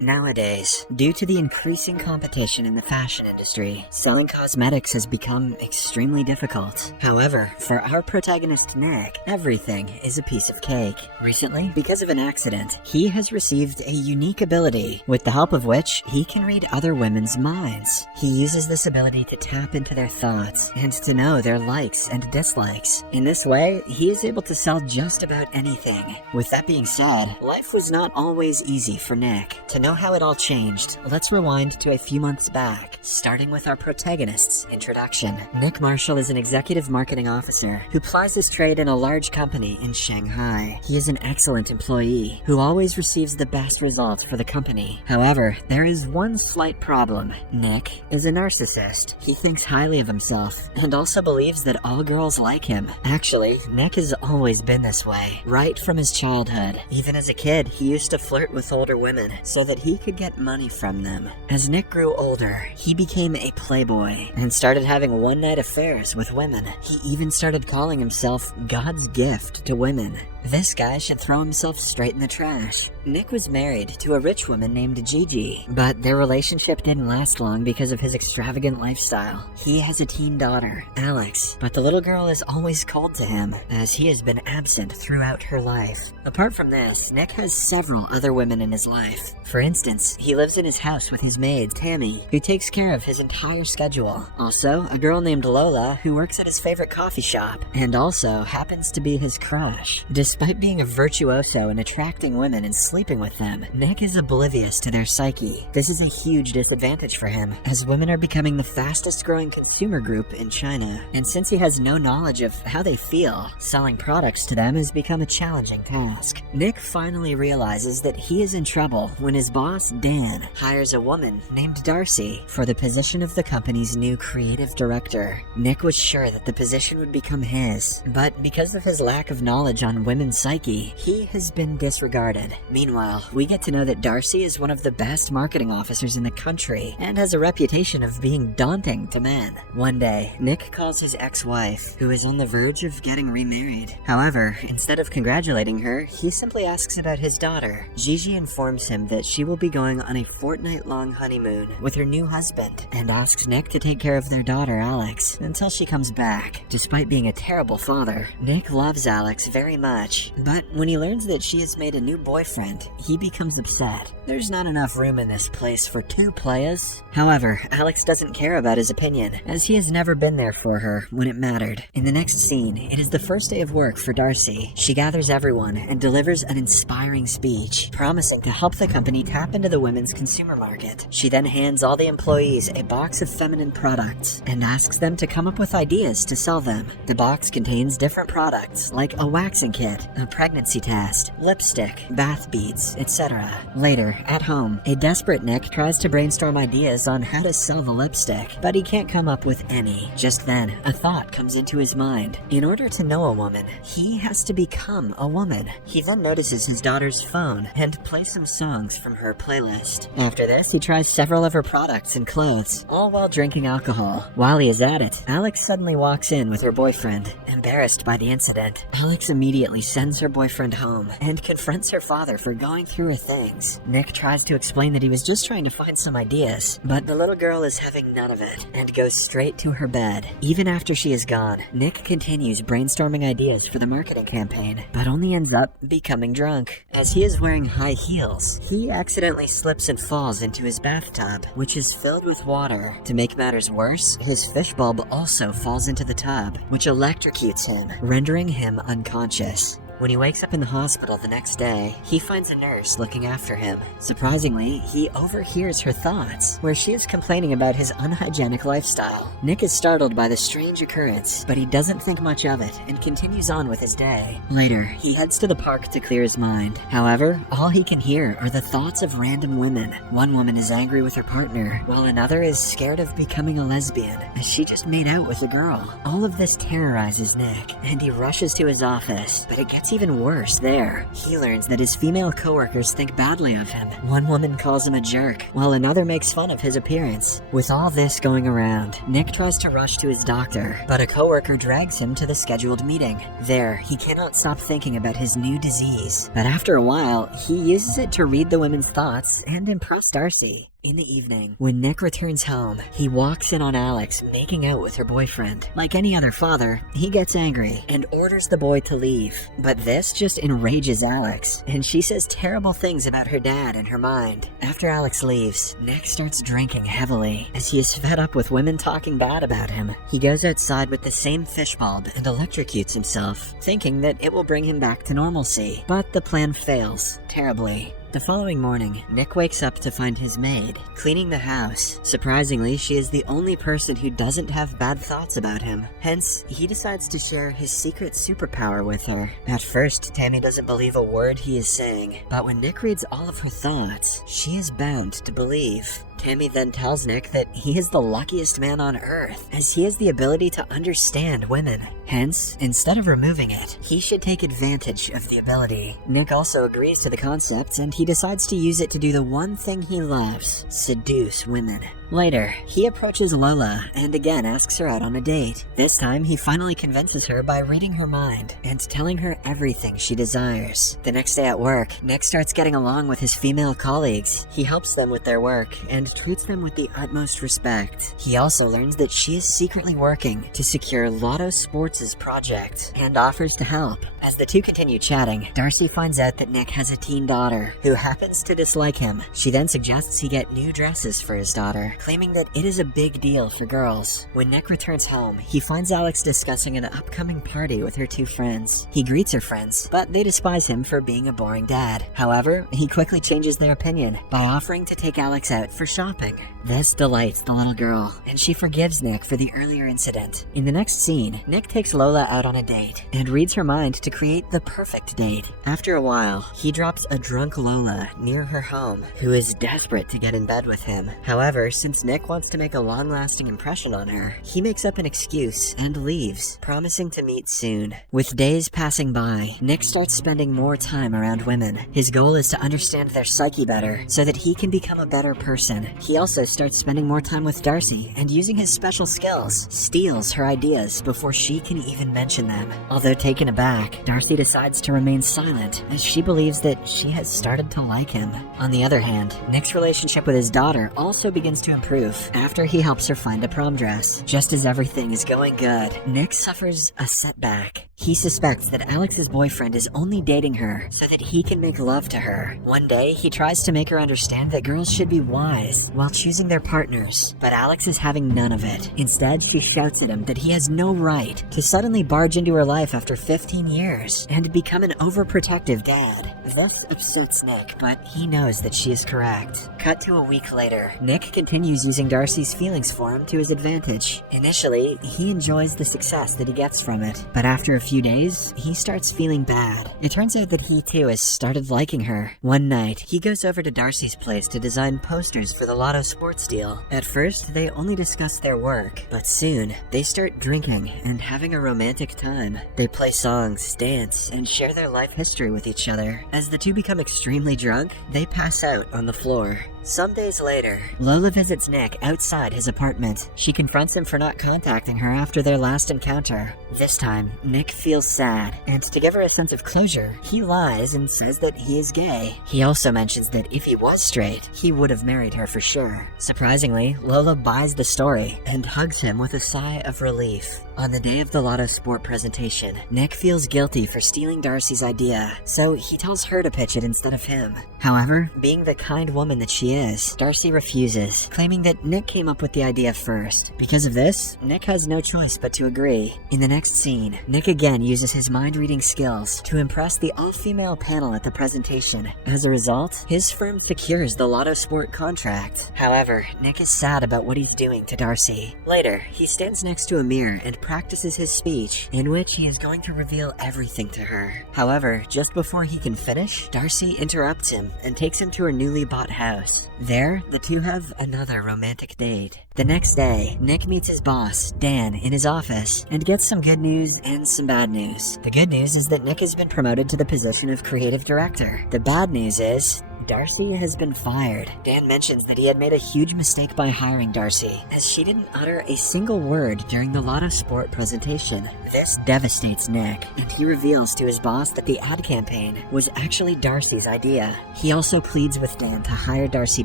Nowadays, due to the increasing competition in the fashion industry, selling cosmetics has become extremely difficult. However, for our protagonist Nick, everything is a piece of cake. Recently, because of an accident, he has received a unique ability, with the help of which he can read other women's minds. He uses this ability to tap into their thoughts and to know their likes and dislikes. In this way, he is able to sell just about anything. With that being said, life was not always easy for Nick. To know how it all changed, let's rewind to a few months back, starting with our protagonist's introduction. Nick Marshall is an executive marketing officer who plies his trade in a large company in Shanghai. He is an excellent employee who always receives the best results for the company. However, there is one slight problem. Nick is a narcissist. He thinks highly of himself and also believes that all girls like him. Actually, Nick has always been this way, right from his childhood. Even as a kid, he used to flirt with older women so that he could get money from them. As Nick grew older, he became a playboy and started having one-night affairs with women. He even started calling himself God's gift to women. This guy should throw himself straight in the trash. Nick was married to a rich woman named Gigi, but their relationship didn't last long because of his extravagant lifestyle. He has a teen daughter, Alex, but the little girl is always cold to him, as he has been absent throughout her life. Apart from this, Nick has several other women in his life. For instance, he lives in his house with his maid, Tammy, who takes care of his entire schedule. Also, a girl named Lola, who works at his favorite coffee shop, and also happens to be his crush. Despite being a virtuoso in attracting women and sleeping with them, Nick is oblivious to their psyche. This is a huge disadvantage for him, as women are becoming the fastest growing consumer group in China. And since he has no knowledge of how they feel, selling products to them has become a challenging task. Nick finally realizes that he is in trouble when his boss, Dan, hires a woman named Darcy for the position of the company's new creative director. Nick was sure that the position would become his, but because of his lack of knowledge on women's psyche, he has been disregarded. Meanwhile, we get to know that Darcy is one of the best marketing officers in the country and has a reputation of being daunting to men. One day, Nick calls his ex-wife, who is on the verge of getting remarried. However, instead of congratulating her, he simply asks about his daughter. Gigi informs him that she will be going on a fortnight-long honeymoon with her new husband and asks Nick to take care of their daughter, Alex, until she comes back. Despite being a terrible father, Nick loves Alex very much. But when he learns that she has made a new boyfriend, he becomes upset. There's not enough room in this place for two playas. However, Alex doesn't care about his opinion, as he has never been there for her when it mattered. In the next scene, it is the first day of work for Darcy. She gathers everyone and delivers an inspiring speech, promising to help the company tap into the women's consumer market. She then hands all the employees a box of feminine products and asks them to come up with ideas to sell them. The box contains different products like a waxing kit, a pregnancy test, lipstick, bath beads, etc. Later, at home, a desperate Nick tries to brainstorm ideas on how to sell the lipstick, but he can't come up with any. Just then, a thought comes into his mind. In order to know a woman, he has to become a woman. He then notices his daughter's phone and plays some songs from her playlist. After this, he tries several of her products and clothes, all while drinking alcohol. While he is at it, Alex suddenly walks in with her boyfriend. Embarrassed by the incident, Alex immediately sends her boyfriend home and confronts her father for going through her things. Nick tries to explain that he was just trying to find some ideas, but the little girl is having none of it and goes straight to her bed. Even after she is gone, Nick continues brainstorming ideas for the marketing campaign, but only ends up becoming drunk. As he is wearing high heels, he accidentally slips and falls into his bathtub, which is filled with water. To make matters worse, his fish bulb also falls into the tub, which electrocutes him, rendering him unconscious. When he wakes up in the hospital the next day, he finds a nurse looking after him. Surprisingly, he overhears her thoughts, where she is complaining about his unhygienic lifestyle. Nick is startled by the strange occurrence, but he doesn't think much of it and continues on with his day. Later, he heads to the park to clear his mind. However, all he can hear are the thoughts of random women. One woman is angry with her partner, while another is scared of becoming a lesbian, as she just made out with a girl. All of this terrorizes Nick, and he rushes to his office, but it gets gets even worse there. He learns that his female coworkers think badly of him. One woman calls him a jerk, while another makes fun of his appearance. With all this going around, Nick tries to rush to his doctor, but a coworker drags him to the scheduled meeting. There, he cannot stop thinking about his new disease, but after a while, he uses it to read the women's thoughts and impress Darcy. In the evening, when Nick returns home, he walks in on Alex making out with her boyfriend. Like any other father, he gets angry and orders the boy to leave. But this just enrages Alex, and she says terrible things about her dad in her mind. After Alex leaves, Nick starts drinking heavily as he is fed up with women talking bad about him. He goes outside with the same fish bulb and electrocutes himself, thinking that it will bring him back to normalcy. But the plan fails terribly. The following morning, Nick wakes up to find his maid cleaning the house. Surprisingly, she is the only person who doesn't have bad thoughts about him. Hence, he decides to share his secret superpower with her. At first, Tammy doesn't believe a word he is saying, but when Nick reads all of her thoughts, she is bound to believe. Tammy then tells Nick that he is the luckiest man on earth, as he has the ability to understand women. Hence, instead of removing it, he should take advantage of the ability. Nick also agrees to the concept, and he decides to use it to do the one thing he loves: seduce women. Later, he approaches Lola and again asks her out on a date. This time, he finally convinces her by reading her mind and telling her everything she desires. The next day at work, Nick starts getting along with his female colleagues. He helps them with their work and treats them with the utmost respect. He also learns that she is secretly working to secure Lotto Sports' project and offers to help. As the two continue chatting, Darcy finds out that Nick has a teen daughter who happens to dislike him. She then suggests he get new dresses for his daughter, claiming that it is a big deal for girls. When Nick returns home, he finds Alex discussing an upcoming party with her two friends. He greets her friends, but they despise him for being a boring dad. However, he quickly changes their opinion by offering to take Alex out for shopping. This delights the little girl, and she forgives Nick for the earlier incident. In the next scene, Nick takes Lola out on a date and reads her mind to create the perfect date. After a while, he drops a drunk Lola near her home, who is desperate to get in bed with him. However, since Nick wants to make a long-lasting impression on her, he makes up an excuse and leaves, promising to meet soon. With days passing by, Nick starts spending more time around women. His goal is to understand their psyche better so that he can become a better person. He also starts spending more time with Darcy and, using his special skills, steals her ideas before she can even mention them. Although taken aback, Darcy decides to remain silent as she believes that she has started to like him. On the other hand, Nick's relationship with his daughter also begins to improve after he helps her find a prom dress. Just as everything is going good, Nick suffers a setback. He suspects that Alex's boyfriend is only dating her so that he can make love to her. One day, he tries to make her understand that girls should be wise while choosing their partners, but Alex is having none of it. Instead, she shouts at him that he has no right to suddenly barge into her life after 15 years and become an overprotective dad. This upsets Nick, but he knows that she is correct. Cut to a week later, Nick continues using Darcy's feelings for him to his advantage. Initially, he enjoys the success that he gets from it, but after a few days, he starts feeling bad. It turns out that he too has started liking her. One night, he goes over to Darcy's place to design posters for the Lotto Sports deal. At first, they only discuss their work, but soon, they start drinking and having a romantic time. They play songs, dance, and share their life history with each other. As the two become extremely drunk, they pass out on the floor. Some days later, Lola visits Nick outside his apartment. She confronts him for not contacting her after their last encounter. This time, Nick feels sad, and to give her a sense of closure, he lies and says that he is gay. He also mentions that if he was straight, he would have married her for sure. Surprisingly, Lola buys the story and hugs him with a sigh of relief. On the day of the Lotto Sport presentation, Nick feels guilty for stealing Darcy's idea, so he tells her to pitch it instead of him. However, being the kind woman that she is, Darcy refuses, claiming that Nick came up with the idea first. Because of this, Nick has no choice but to agree. In the next scene, Nick again uses his mind-reading skills to impress the all-female panel at the presentation. As a result, his firm secures the Lotto Sport contract. However, Nick is sad about what he's doing to Darcy. Later, he stands next to a mirror and practices his speech, in which he is going to reveal everything to her. However, just before he can finish, Darcy interrupts him and takes him to her newly bought house. There, the two have another romantic date. The next day, Nick meets his boss, Dan, in his office, and gets some good news and some bad news. The good news is that Nick has been promoted to the position of creative director. The bad news is Darcy has been fired. Dan mentions that he had made a huge mistake by hiring Darcy, as she didn't utter a single word during the Lotto Sport presentation. This devastates Nick, and he reveals to his boss that the ad campaign was actually Darcy's idea. He also pleads with Dan to hire Darcy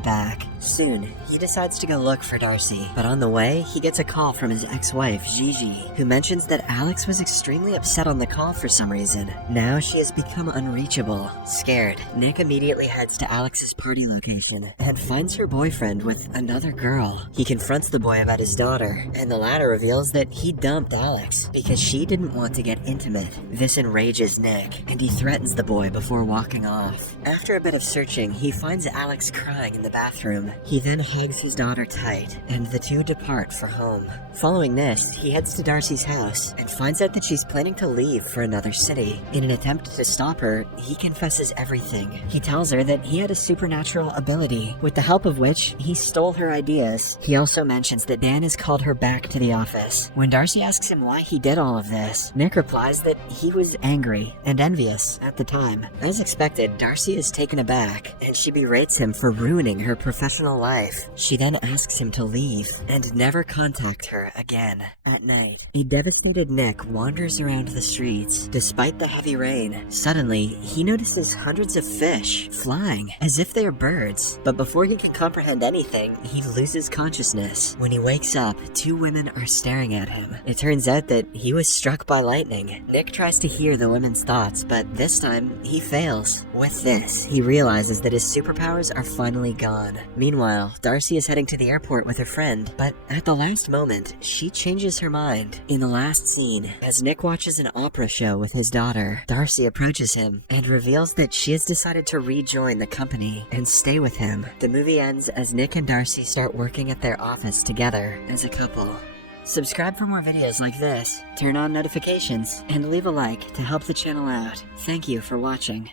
back. Soon, he decides to go look for Darcy, but on the way, he gets a call from his ex-wife, Gigi, who mentions that Alex was extremely upset on the call for some reason. Now she has become unreachable. Scared, Nick immediately heads to Alex's party location and finds her boyfriend with another girl. He confronts the boy about his daughter, and the latter reveals that he dumped Alex because she didn't want to get intimate. This enrages Nick, and he threatens the boy before walking off. After a bit of searching, he finds Alex crying in the bathroom. He then hugs his daughter tight, and the two depart for home. Following this, he heads to Darcy's house and finds out that she's planning to leave for another city. In an attempt to stop her, he confesses everything. He tells her that he had a supernatural ability, with the help of which he stole her ideas. He also mentions that Dan has called her back to the office. When Darcy asks him why he did all of this, Nick replies that he was angry and envious at the time. As expected, Darcy is taken aback, and she berates him for ruining her professional life. She then asks him to leave and never contact her again. At night, a devastated Nick wanders around the streets. Despite the heavy rain, suddenly he notices hundreds of fish flying as if they are birds. But before he can comprehend anything, he loses consciousness. When he wakes up, two women are staring at him. It turns out that he was struck by lightning. Nick tries to hear the women's thoughts, but this time he fails. With this, he realizes that his superpowers are finally gone. Meanwhile, Darcy is heading to the airport with her friend, but at the last moment, she changes her mind. In the last scene, as Nick watches an opera show with his daughter, Darcy approaches him and reveals that she has decided to rejoin the company and stay with him. The movie ends as Nick and Darcy start working at their office together as a couple. Subscribe for more videos like this, turn on notifications, and leave a like to help the channel out. Thank you for watching.